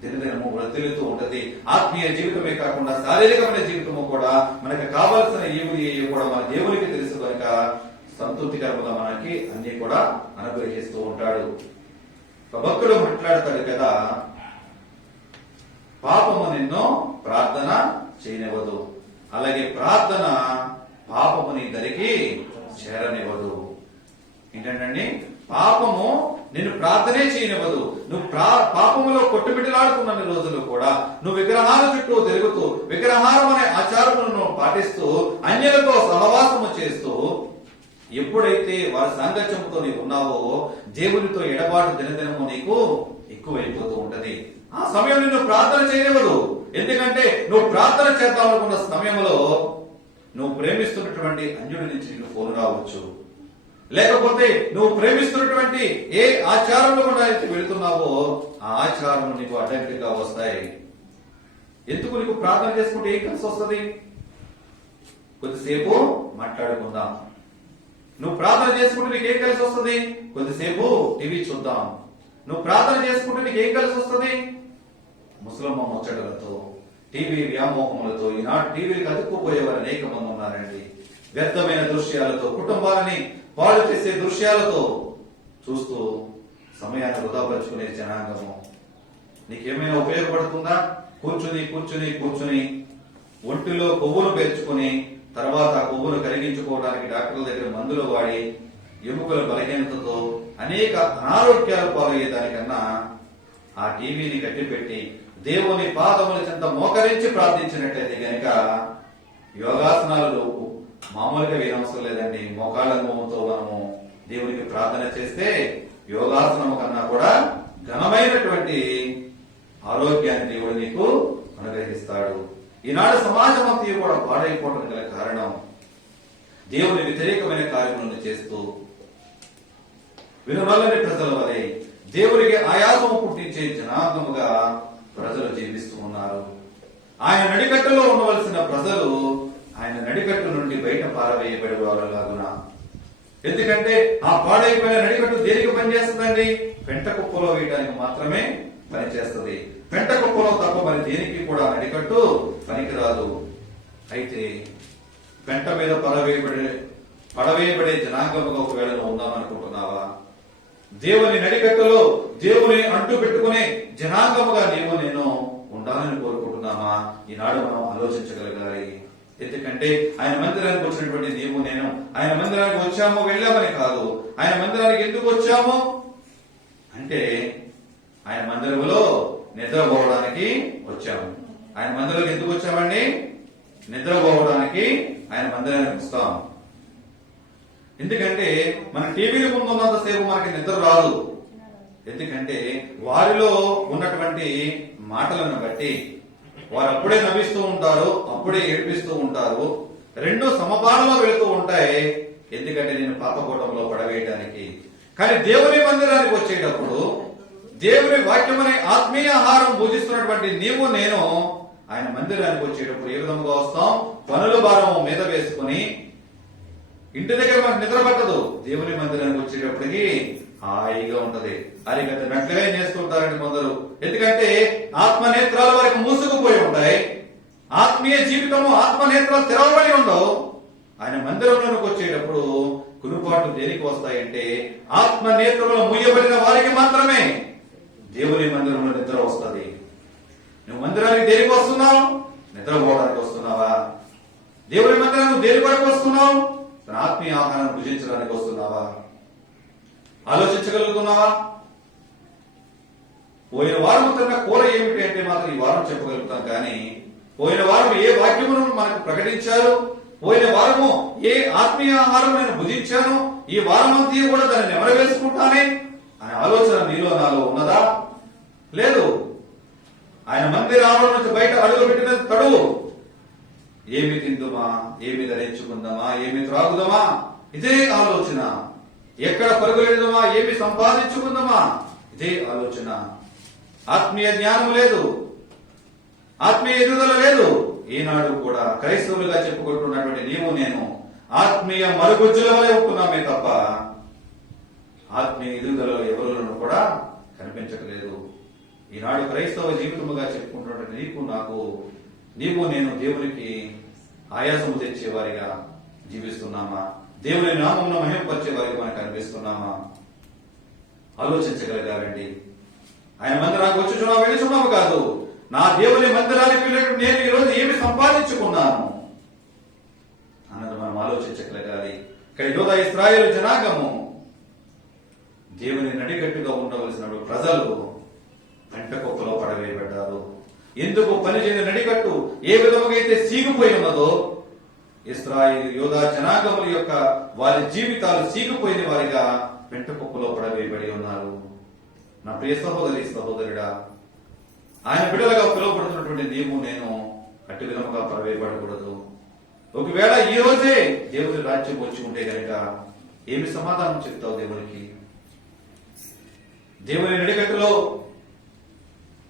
దినదినము వృద్ధిలుతూ ఉంటది. ఆత్మీయ జీవితమే కాకుండా శారీరకమైన జీవితము కూడా మనకు కావలసిన ఏవి కూడా మన దేవునికి తెలుసు కనుక సంతృప్తికరంగా మనకి అన్ని కూడా అనుగ్రహిస్తూ ఉంటాడు. భక్తుడు మాట్లాడతాడు కదా, పాపము నిన్ను ప్రార్థన చేయనివ్వదు, అలాగే ప్రార్థన పాపము నీ దరికి చేరనివ్వదు. ఏంటంటే పాపము నిన్ను ప్రార్థనే చేయనివ్వదు. నువ్వు పాపములో కొట్టుమిటిలాడుతున్న రోజులు కూడా నువ్వు విగ్రహాల చుట్టూ తిరుగుతూ విగ్రహారం అనే ఆచారములను పాటిస్తూ అన్యులతో సహవాసము చేస్తూ ఎప్పుడైతే వారి సాంగత్యంతో నీకు ఉన్నావో దేవునితో ఎడబాటు దినదినము నీకు ఎక్కువైపోతూ ఉంటది. ఆ సమయం నిన్ను ప్రార్థన చేయనివ్వదు. ఎందుకంటే నువ్వు ప్రార్థన చేద్దామనుకున్న సమయంలో నువ్వు ప్రేమిస్తున్నటువంటి అన్యుడి నుంచి నీకు ఫోన్ రావచ్చు, లేకపోతే నువ్వు ప్రేమిస్తున్నటువంటి ఏ ఆచారంలో కూడా అయితే వెళుతున్నావో ఆ ఆచారం నీకు అడ్డంకిగా వస్తాయి. ఎందుకు నీకు ప్రార్థన చేసుకుంటే ఏం కలిసి వస్తుంది? కొద్దిసేపు మాట్లాడుకుందాం. నువ్వు ప్రార్థన చేసుకుంటే నీకు ఏం కలిసి వస్తుంది? కొద్దిసేపు టీవీ చూద్దాం. నువ్వు ప్రార్థన చేసుకుంటే నీకు ఏం కలిసి వస్తుంది? ముసలమ్మ ముచ్చటలతో, టీవీ వ్యామోహములతో ఈనాడు టీవీలకు అతుక్కుపోయేవారు అనేక మంది ఉన్నారండి. వ్యర్థమైన దృశ్యాలతో, కుటుంబాలని పాడు చేసే దృశ్యాలతో చూస్తూ సమయాన్ని వృధాపరుచుకునే జనాంగము నీకేమైనా ఉపయోగపడుతుందా? కూర్చుని కూర్చుని కూర్చుని ఒంటిలో కొవ్వును పేర్చుకుని తర్వాత కొవ్వును కరిగించుకోవడానికి డాక్టర్ల దగ్గర మందులు వాడి ఎముకల బలహీనతతో అనేక అనారోగ్యాలు పాలయ్యేదానికన్నా ఆ టీవీని కట్టిపెట్టి దేవుని పాదముల చెంత మోకరించి ప్రార్థించినట్లయితే గనక యోగాసనాలు మామూలుగా వినవసరం లేదండి. మోకాళ్ళ మోముతో మనము దేవునికి ప్రార్థన చేస్తే యోగాసనము కన్నా కూడా ఘనమైనటువంటి ఆరోగ్యాన్ని దేవుడు నీకు అనుగ్రహిస్తాడు. ఈనాడు సమాజం అంతా కూడా పాడైపోవడం గల కారణం దేవుని వ్యతిరేకమైన కార్యములను చేస్తూ వినవల్లని ప్రజల వలె దేవునికి ఆయాసము పుట్టించే జనాంగముగా ప్రజలు జీవిస్తూ ఉన్నారు. ఆయన నడికట్టులో ఉండవలసిన ప్రజలు ఆయన నడికట్టు నుండి బయట పారవేయబడి వారులాగున. ఎందుకంటే ఆ పాడైపోయిన నడికట్టు దేనికి పనిచేస్తుందండి? పెంట కుప్పలో వేయడానికి మాత్రమే పనిచేస్తుంది. పెంట కుప్పలో తప్ప మరి దేనికి కూడా నడికట్టు పనికిరాదు. అయితే పెంట మీద పడవేయబడే జనాంగముగా ఒకవేళ ఉందామనుకుంటున్నావా? దేవుని నడికట్టులో దేవుని అంటూ పెట్టుకునే జనాంగముగా నీవు నేను ఉండాలని కోరుకుంటున్నామా? ఈనాడు మనం ఆలోచించగలగాలి. ఎందుకంటే ఆయన మందిరానికి వచ్చినటువంటి నీవు నేను ఆయన మందిరానికి వచ్చామో వెళ్ళామని కాదు. ఆయన మందిరానికి ఎందుకు వచ్చాము అంటే ఆయన మందిరంలో నిద్రపోవడానికి వచ్చాము. ఆయన మందిరంలోకి ఎందుకు వచ్చామండి? నిద్రపోవడానికి ఆయన మందిరానికి వస్తాం. ఎందుకంటే మన టీవీల ముందు ఉన్నంతసేపు మనకి నిద్ర రాదు. ఎందుకంటే వారిలో ఉన్నటువంటి మాటలను బట్టి వారు అప్పుడే నవ్విస్తూ ఉంటారు, అప్పుడే ఏడిపిస్తూ ఉంటారు. రెండు సమపాలలో వెళుతూ ఉంటాయి. ఎందుకంటే నేను పాపకూటంలో పడవేయడానికి. కానీ దేవుని మందిరానికి వచ్చేటప్పుడు దేవుని వాక్యం అనే ఆత్మీయ ఆహారం భుజిస్తున్నటువంటి నీవు నేను ఆయన మందిరానికి వచ్చేటప్పుడు ఏ విధంగా వస్తాం? పనుల భారం మీద వేసుకుని ఇంటి దగ్గర మనకు నిద్ర పట్టదు. దేవుని మందిరానికి వచ్చేటప్పటికి హాయిగా ఉంటది. అరిగట్టినట్లుగా ఏం చేస్తుంటారండి కొందరు. ఎందుకంటే ఆత్మనేత్రాలు వారికి మూసుకుపోయి ఉంటాయి. ఆత్మీయ జీవితము ఆత్మనేత్రాలు తెరవబడి ఉండవు. ఆయన మందిరంలోకి వచ్చేటప్పుడు కునుపాట్లు దేనికి వస్తాయంటే ఆత్మనేత్రములు ముయ్యబడిన వారికి మాత్రమే దేవుని మందిరంలో నిద్ర వస్తుంది. నువ్వు మందిరానికి దేనికి వస్తున్నావు? నిద్రపోవడానికి వస్తున్నావా? దేవుని మందిరానికి దేని కొరకు వస్తున్నావు? తన ఆత్మీయ ఆహారం భుజించడానికి వస్తున్నావా? ఆలోచించగలుగుతున్నావా? పోయిన వారం తిన్న కూర ఏమిటి అంటే మాత్రం ఈ వారం చెప్పగలుగుతాం. కానీ పోయిన వారం ఏ వాక్యమును మనకు ప్రకటించారు, పోయిన వారము ఏ ఆత్మీయ ఆహారం నేను భుజించాను, ఈ వారం అంతా కూడా దాన్ని నెమరవేసుకుంటానే అనే ఆలోచన నీలో నాలో ఉన్నదా? లేదు. ఆయన మందిరాల నుంచి బయట అడుగు పెట్టిన తడువు ఏమి తిందుమా, ఏమి ధరించుకుందామా, ఏమి త్రాగుదామా, ఇదే ఆలోచన. ఎక్కడ పరుగులేదుమా, ఏమి సంపాదించుకుందామా, ఇదే ఆలోచన. ఆత్మీయ జ్ఞానం లేదు, ఆత్మీయ ఎదుగుదల లేదు. ఈనాడు కూడా క్రైస్తవులుగా చెప్పుకుంటున్నటువంటి నీవు నేను ఆత్మీయ మరుగుజ్జుల వలె ఉంటున్నామే తప్ప ఆత్మీయ ఎదుగుదల ఎవరిలోనూ కూడా కనిపించట్లేదు. ఈనాడు క్రైస్తవ జీవితముగా చెప్పుకుంటున్నటువంటి నీకు నాకు నీవు నేను దేవునికి ఆయాసము తెచ్చేవారిగా జీవిస్తున్నామా? దేవుని నామమును మహిమపరిచే వారికి మనకు కనిపిస్తున్నామా? ఆలోచించగలగాలండి. ఆయన మందిరానికి వచ్చుచున్నావు వెళుచున్నావు కాదు, నా దేవుని మందిరానికి వెళ్ళినట్టు నేను ఈరోజు ఏమి సంపాదించుకున్నాను అన్నది మనం ఆలోచించగలగాలి. ఇక్కడ యోధా ఇశ్రాయేలు జనాంగము దేవుని నడిగట్టుగా ఉండవలసిన ప్రజలు పెంట కుప్పలో పడవేయబడ్డారు. ఎందుకు పని చేయని నడికట్టు ఏ విధముగా అయితే సీగిపోయి ఉన్నదో, ఇశ్రాయేలు యోధా జనాంగముల యొక్క వారి జీవితాలు సీగిపోయిన వారిగా పెంట కుప్పలో పడవేయబడి ఉన్నారు. నా ప్రియ సహోదరి సహోదరుడా, ఆయన బిడ్డలుగా పిలువబడుతున్నటువంటి నీవు నేను అట్టి విధముగా పడవేయబడకూడదు. ఒకవేళ ఈ రోజే దేవుని రాజ్యం వచ్చి ఉంటే గనక ఏమి సమాధానం చెప్తావు దేవునికి? దేవుని నడికట్టులో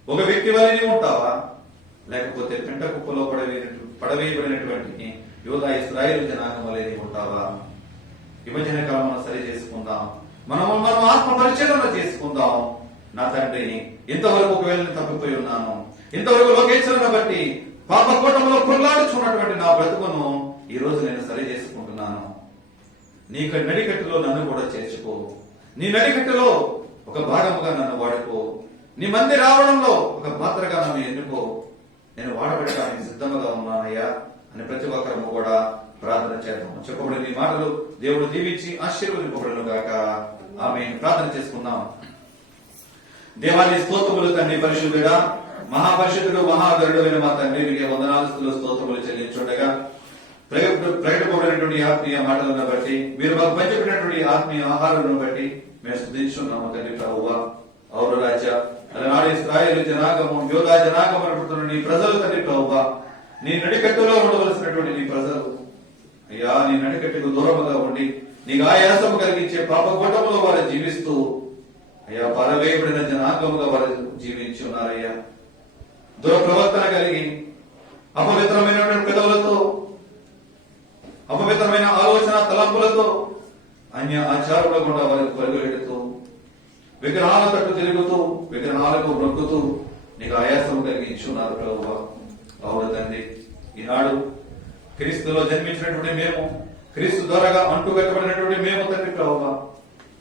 ఒక వ్యక్తి వలె నీవు ఉంటావా, లేకపోతే పెంట కుప్పలో పడవేయబడినటువంటి యోధా ఇశ్రాయేలు జనాంగం వలె నీవు ఉంటావా? విభజన కాలం మనం సరి చేసుకుందాం, మనం ఆత్మ పరిశీలన చేసుకుందాం. నా తండ్రిని ఇంతవరకు ఒకవేళ నేను తప్పిపోయి ఉన్నాను, ఇంతవరకు లోకేశ్వరుని బట్టి పాప కూటంలో కొల్లాడుచున్నటువంటి నా బ్రతుకును ఈ రోజు నేను సరి చేసుకుంటున్నాను. నీ నడికట్టులో నన్ను కూడా చేర్చుకో, నీ నడికట్టులో ఒక భాగముగా నన్ను వాడుకో, నీ మంది రావడంలో ఒక పాత్రగా నన్ను ఎన్నుకో, నేను వాడబడటానికి సిద్ధంగా ఉన్నానయ్యా అని ప్రతి ఒక్కరము కూడా ప్రార్థన చేద్దాం. చెప్పబడిన ఈ మాటలు దేవుడు దీవించి ఆశీర్వదింపబడును గాక. ఆమేన్. ప్రార్థన చేసుకుందాం. దేవాన్ని స్తోత్రములు తండ్రి, పరిశుద్ధుడా, మహాపరిశుద్ధుడు, మహాగరుడైన మా తండ్రి, నీకే వందనాలు స్తోత్రములు చెల్లించుండగా ప్రకటింపబడినటువంటి ఆత్మీయ మాటలను బట్టి, మీరు మాకు పంచిపెట్టినటువంటి ఆత్మీయ ఆహారాలను బట్టి మేము స్తుతించున్నాము తండ్రి ప్రభువా. అవును రాజా, అలనాడు ఇశ్రాయేలు జనాంగము యోధా జనాంగం అనుకుంటున్న నీ ప్రజలు తండ్రి ప్రభువా, నీ నడికట్టులో ఉండవలసినటువంటి నీ ప్రజలు అయ్యా, నీ నడికట్టుకు దూరముగా ఉండి నీకు ఆయాసము కలిగించే పాప కూటములో వారు జీవిస్తూ అయ్యా పరవేయబడిన జనాంగముగా వారు జీవించి ఉన్నారయ్యా. దురప్రవర్తన కలిగి అపవిత్రమైనటువంటి పెదవులతో, అపవిత్రమైన ఆలోచన తలంపులతో, అన్య ఆచారుల గుండా వారికి పరుగులెడుతూ, విగ్రహాల తట్టు తిరుగుతూ, విగ్రహాలకు మొక్కుతూ నీకు ఆయాసం కలిగించున్నారు ప్రభువా. అవును తండ్రి, ఈనాడు క్రీస్తులో జన్మించినటువంటి మేము, క్రీస్తు ద్వారాగా అంటుకట్టబడినటువంటి మేము తండ్రి ప్రభువా,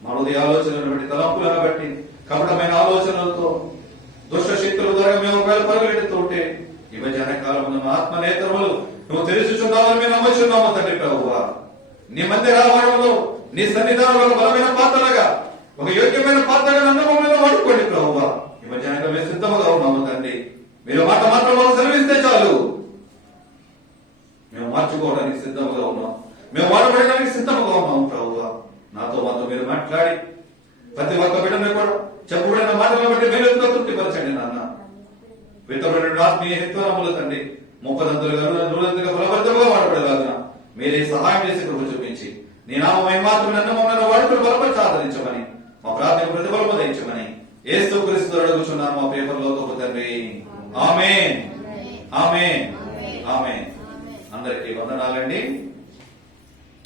మా హృదయ ఆలోచనలను బట్టి, తలంపులను బట్టి, కపటమైన ఆలోచనలతో, దుష్ట శక్తుల ద్వారా మేము ఒకవేళ పరుగులెడుతూ ఉంటే ఈ మధ్యాహ్న కాలంలో మా ఆత్మ నేత్రములు నువ్వు తెలుసుచున్నావని మేము నమ్ముచున్నాము తండ్రి ప్రభువా. నీ మందిర ఆవరణలో, నీ సన్నిధానంలో ఒక బలమైన పాత్రగా, ఒక యోగ్యమైన పాత్రగా నన్ను మమ్మల్ని వాడుకోండి ప్రభువా. ఈ మధ్యాహ్నం మేము సిద్ధముగా ఉన్నాము తండ్రి. మీరు మాట మాత్రం మాకు సెలవిస్తే చాలు, మేము మార్చుకోవడానికి సిద్ధముగా ఉన్నాం, మేము వాడబడడానికి సిద్ధముగా ఉన్నాము ప్రభువా. మాతో మీరు మాట్లాడి ప్రతి ఒక్క బిడ్డను కూడా చెప్పబడిన మాటలను బట్టి మీరు తృప్తిపరచండి నాన్న. విత్తబడిన ఆత్మీయ హిత్వరములు తండ్రి 30 నూరంతులుగా బలవర్ధముగా వాడబడేలాగా మీరే సహాయం చేసి కృప చూపించి నీ నామమై మాత్రం నన్ను మమ్మల్ని వాడుకుని బలపరిచి ఆదరించమని, మా ప్రార్థన ప్రతిఫలము దయచమని యేసు క్రీస్తు అడుగుచున్నాను మా పేపర్లో గొప్ప తండ్రి. ఆమేన్, ఆమేన్, ఆమేన్. అందరికీ వందనాలండి.